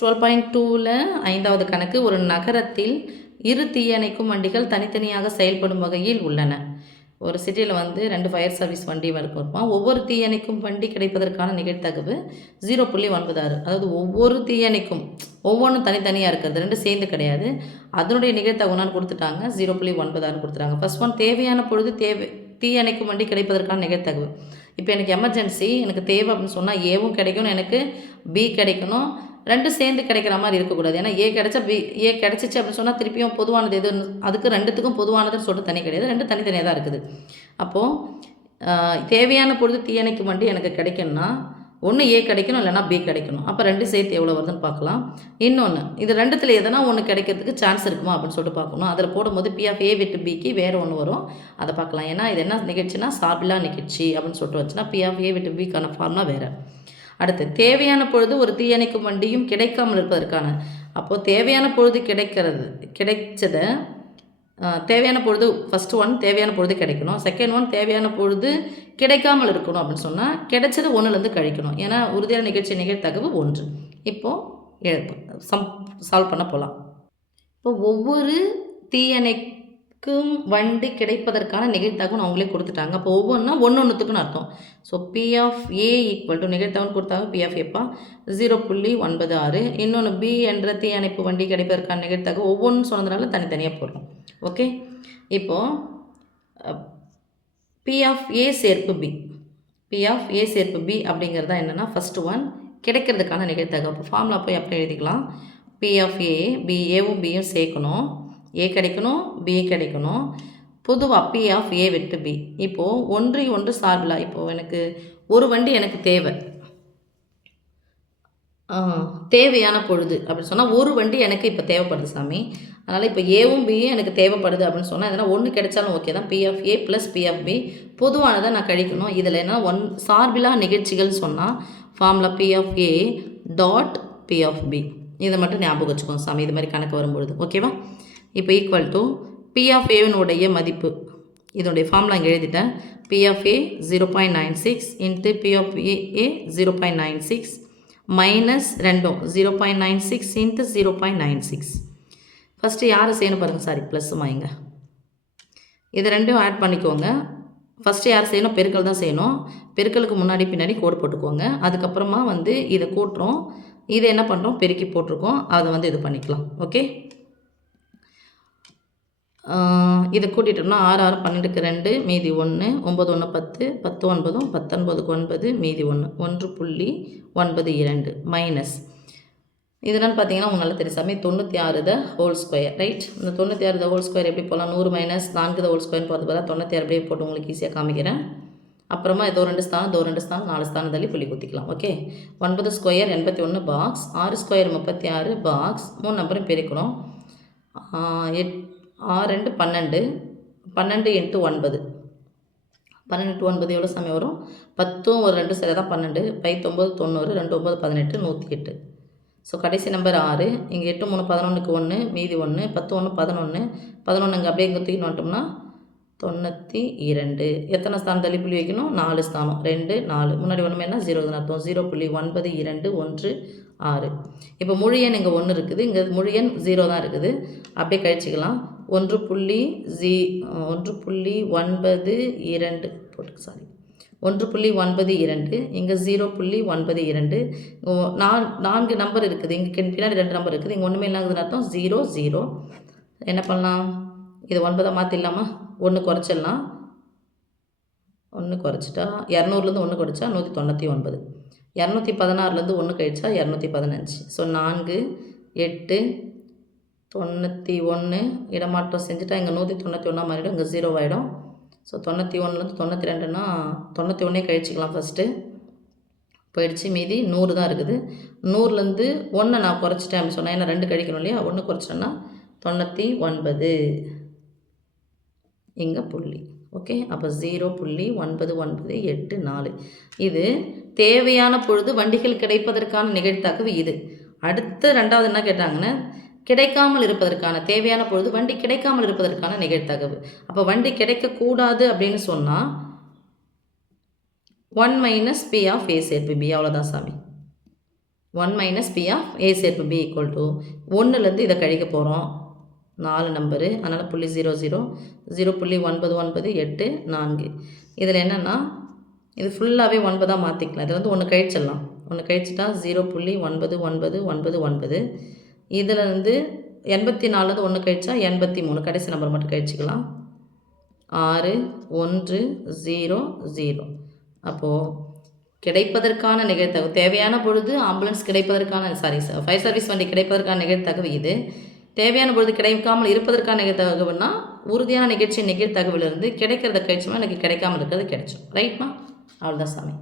12.2ல் 5வது கணக்கு. ஒரு நகரத்தில் இரு தீயணைக்கும் வண்டிகள் தனித்தனியாக செயல்படும் வகையில் உள்ளன. ஒரு சிட்டியில் வந்து 2 ஃபயர் சர்வீஸ் வண்டி இருப்பான். ஒவ்வொரு தீயணைக்கும் வண்டி கிடைப்பதற்கான நிகழ்தகவு 0.96. அதாவது ஒவ்வொரு தீயணைக்கும் ஒவ்வொன்றும் தனித்தனியாக இருக்கிறது, 2 சேர்ந்து கிடையாது. அதனுடைய நிகழ்தகவுனான்னு கொடுத்துட்டாங்க, 0.96 கொடுத்துட்டாங்க. ஃபர்ஸ்ட் ஒன், தேவையான பொழுது தீயணைக்கும் வண்டி கிடைப்பதற்கான நிகழ்தகவு. இப்போ எனக்கு எமர்ஜென்சி, எனக்கு தேவை அப்படின்னு சொன்னால் ஏவும் கிடைக்கணும், எனக்கு பி கிடைக்கணும். 2 சேர்ந்து கிடைக்கிற மாதிரி இருக்கக்கூடாது. ஏன்னா ஏ கிடச்சிச்சு அப்படின்னு சொன்னால் திருப்பியும் பொதுவானது எது, அதுக்கு 2த்துக்கும் பொதுவானதுன்னு சொல்லிட்டு தனி கிடையாது, 2 தனித்தனியாக தான் இருக்குது. அப்போது தேவையான பொழுது தீயணைக்கும் வண்டி எனக்கு கிடைக்கணும்னா ஒன்று ஏ கிடைக்கணும், இல்லைனா பி கிடைக்கணும். அப்போ 2 சேர்த்து எவ்வளோ வருதுன்னு பார்க்கலாம். இன்னொன்று, இது 2த்தில் எதனா ஒன்று கிடைக்கிறதுக்கு சான்ஸ் இருக்குமா அப்படின்னு சொல்லிட்டு பார்க்கணும். அதில் போடும்போது பி ஆஃப் ஏ விட்டு பிக்கு வேறு ஒன்று வரும், அதை பார்க்கலாம். ஏன்னா இது என்ன நிகழ்ச்சினா சார்பில்லா நிகழ்ச்சி அப்படின்னு சொல்லிட்டு வச்சுன்னா பி ஆஃப் ஏ விட்டு பிக்கான ஃபார்ம்னா வேறு. அடுத்து, தேவையான பொழுது ஒரு தீயணைக்கும் வண்டியும் கிடைக்காமல் இருப்பதற்கான. அப்போது தேவையான பொழுது கிடைச்சதை தேவையான பொழுது ஃபஸ்ட்டு ஒன் தேவையான பொழுது கிடைக்கணும், செகண்ட் ஒன் தேவையான பொழுது கிடைக்காமல் இருக்கணும் அப்படின்னு சொன்னால் கிடைச்சது 1லேருந்து கழிக்கணும். ஏன்னா உறுதியான நிகழ்தகவு 1. இப்போது சால்வ் பண்ண போகலாம். இப்போ ஒவ்வொரு தீயணைக்கும் வண்டி கிடைப்பதற்கான நிகழ்தகவு அவங்களே கொடுத்துட்டாங்க. அப்போ ஒவ்வொன்றா ஒன்றுத்துக்குன்னு அர்த்தம். So P of A equal to நிகழ்தகவுன்னு கொடுத்தாங்க, பி ஆஃப் ஏப்பா 0.96. இன்னொன்று பி என்ற தீயணைப்பு வண்டி கிடைப்பதற்கான நிகழ்தகவு ஒவ்வொன்றும் சொன்னதுனால தனித்தனியாக போடுறோம். ஓகே, இப்போது பி ஆஃப் ஏ சேர்ப்பு பி, பி ஆஃப் ஏ சேர்ப்பு பி அப்படிங்கிறது தான் என்னென்னா ஃபஸ்ட்டு ஒன் கிடைக்கிறதுக்கான நிகழ்தகவு. இப்போ ஃபார்முலா போய் அப்படி எழுதிக்கலாம். பி ஆஃப் ஏ, பி ஏவும் பியும் சேர்க்கணும், ஏ கிடைக்கணும், பி கிடைக்கணும். பொதுவாக பி ஆஃப் ஏ விட்டு பி. இப்போது ஒன்று சார்பில் இப்போது எனக்கு ஒரு வண்டி எனக்கு தேவையான பொழுது அப்படின்னு சொன்னால் ஒரு வண்டி எனக்கு இப்போ தேவைப்படுது சாமி. அதனால் இப்போ ஏவும் பியும் எனக்கு தேவைப்படுது அப்படின்னு சொன்னால் எதனால் ஒன்று கிடைச்சாலும் ஓகே தான். P of A plus P of B பொதுவானதை நான் கழிக்கணும். இதில் என்ன சார்பிலா நிகழ்ச்சிகள் சொன்னால் formula P of A dot P of B. இதை மட்டும் ஞாபகம் வச்சுக்கோங்க சாமி, இது மாதிரி கணக்கு வரும்பொழுது. ஓகேவா? இப்போ ஈக்குவல் டு பி ஆஃப் ஏவினுடைய மதிப்பு, இதனுடைய ஃபார்முலா இங்கே எழுதிட்டேன். P of A 0.96 into P of A 0.96 minus 2 0.96 into 0.96. First யாரை செய்யணும் பாருங்கள், சாரி ப்ளஸ்ஸுமா இங்கே இது 2ம் ஆட் பண்ணிக்கோங்க. ஃபஸ்ட்டு யார் செய்யணும், பெருக்கல் தான் செய்யணும். பெருக்கலுக்கு முன்னாடி பின்னாடி கோடு போட்டுக்கோங்க. அதுக்கப்புறமா வந்து இதை கூட்டுறோம், இதை என்ன பண்ணுறோம் பெருக்கி போட்டிருக்கோம், அதை வந்து இது பண்ணிக்கலாம். ஓகே, இதை கூட்டிட்டோம்னா 6 6 12க்கு 2 மீதி 1, 9 1 10, 10 9 19க்கு 9 மீதி 1, 1.92 மைனஸ் இதனால் பார்த்தீங்கன்னா உங்களுக்கு நல்லா தெரியும் சாமி 96 த ஹோல் ஸ்கொயர், ரைட்? இந்த 96 த ஹோல் ஸ்கொயர் எப்படி போகலாம், 100 மைனஸ் 4 த ஹோல் ஸ்கொயர் போகிறது பதிலாக 96 அப்படியே போட்டு உங்களுக்கு ஈஸியாக காமிக்கிறேன். அப்புறமா ஏதோ 2 ஸ்தானம் 4 ஸ்தானம் தள்ளி புள்ளி குத்திக்கலாம். ஓகே, 9 ஸ்கொயர் 81 பாக்ஸ், 6 ஸ்கொயர் 36 பாக்ஸ், 3 நம்பரும் பெருக்கிறோம். 6 2 12, 12 இன்ட்டு 9, 12 இன்ட்டு 9 எவ்வளோ சாமி வரும், 10 ஒரு 2 சரி தான் 12, 5 9 90, 2 9 18, 108. ஸோ கடைசி நம்பர் 6, இங்கே 8 3 11க்கு 1 மீதி 1, 10 1 11, 11 இங்கே அப்படியே இங்கே தூக்கின்னு வந்துட்டோம்னா 92. எத்தனை ஸ்தானம் தள்ளி புள்ளி வைக்கணும், 4 ஸ்தானம், 2 4, முன்னாடி ஒன்றுமே என்ன 0 அர்த்தம், 0.9216. இப்போ முழு எண் இங்கே 1 இருக்குது, இங்கே முழு எண் 0 தான் இருக்குது, அப்படியே கழிச்சிக்கலாம். 1.92 போட்டுக்கு, சாரி 1.92, இங்கே 0.92. 4 நம்பர் இருக்குது, இங்கே பின்னாடி 2 நம்பர் இருக்குது, இங்கே ஒன்றுமே இல்லாததுன்னு அர்த்தம் 0 0. என்ன பண்ணலாம், இது 9 மாற்றிடலாமா, 1 குறைச்சிடலாம். 1 குறைச்சிட்டா 200லேருந்து 1 குறைச்சா 199, 216லேருந்து 1 கழிச்சா 215. ஸோ 4 8 91 இடமாற்றம் செஞ்சுட்டா இங்கே 191 மாறிடும், இங்கே 0 ஆகிடும். ஸோ 91லேருந்து 92னா 91 கழிச்சிக்கலாம். ஃபஸ்ட்டு போயிடுச்சு, மீதி 100 தான் இருக்குது. 100லேருந்து 1 நான் குறைச்சிட்டேன் அப்படின்னு சொன்னேன், ஏன்னா 2 கழிக்கணும் இல்லையா, 1 குறைச்சிட்டேன்னா 99 இங்கே புள்ளி. ஓகே, அப்போ 0.9984. இது தேவையான பொழுது வண்டிகள் கிடைப்பதற்கான நிகழ்தகவு இது. அடுத்து 2வது என்ன கேட்டாங்கன்னா, கிடைக்காமல் இருப்பதற்கான தேவையான பொழுது வண்டி கிடைக்காமல் இருப்பதற்கான நிகழ்தகவு. அப்போ வண்டி கிடைக்கக்கூடாது அப்படின்னு சொன்னால் 1 மைனஸ் பி ஆஃப் ஏ சேர்ப்பு பி, அவ்வளோதான் சாமி. 1 மைனஸ் பி ஆஃப் ஏ சேர்ப்பு பி ஈக்குவல் டு 1லேருந்து இதை கழிக்க போகிறோம். 4 நம்பரு, அதனால் புள்ளி 00 0.99 8 4. இதில் என்னென்னா இது ஃபுல்லாகவே 9ஆக மாற்றிக்கலாம். இதை வந்து 1 கழிச்சிடலாம். 1 கழிச்சிட்டா 0.9999. இதில் இருந்து 84லேருந்து 1 கழிச்சா 83. கடைசி நம்பர் மட்டும் கழிச்சிக்கலாம். 6 1 0 0. அப்போது கிடைப்பதற்கான நிகழ்தகவு தேவையான பொழுது ஆம்புலன்ஸ் கிடைப்பதற்கான ஃபயர் சர்வீஸ் வண்டி கிடைப்பதற்கான நிகழ்தகவு இது. தேவையான பொழுது கிடைக்காமல் இருப்பதற்கான நிகழ்தகவுன்னா உறுதியான நிகழ்ச்சியின் நிகழ்தகவிலிருந்து கிடைக்கிறத கழிச்சோம்னா எனக்கு கிடைக்காமல் இருக்கிறது கிடைச்சோம். ரைட்மா? அவ்வளோதான் சாமி.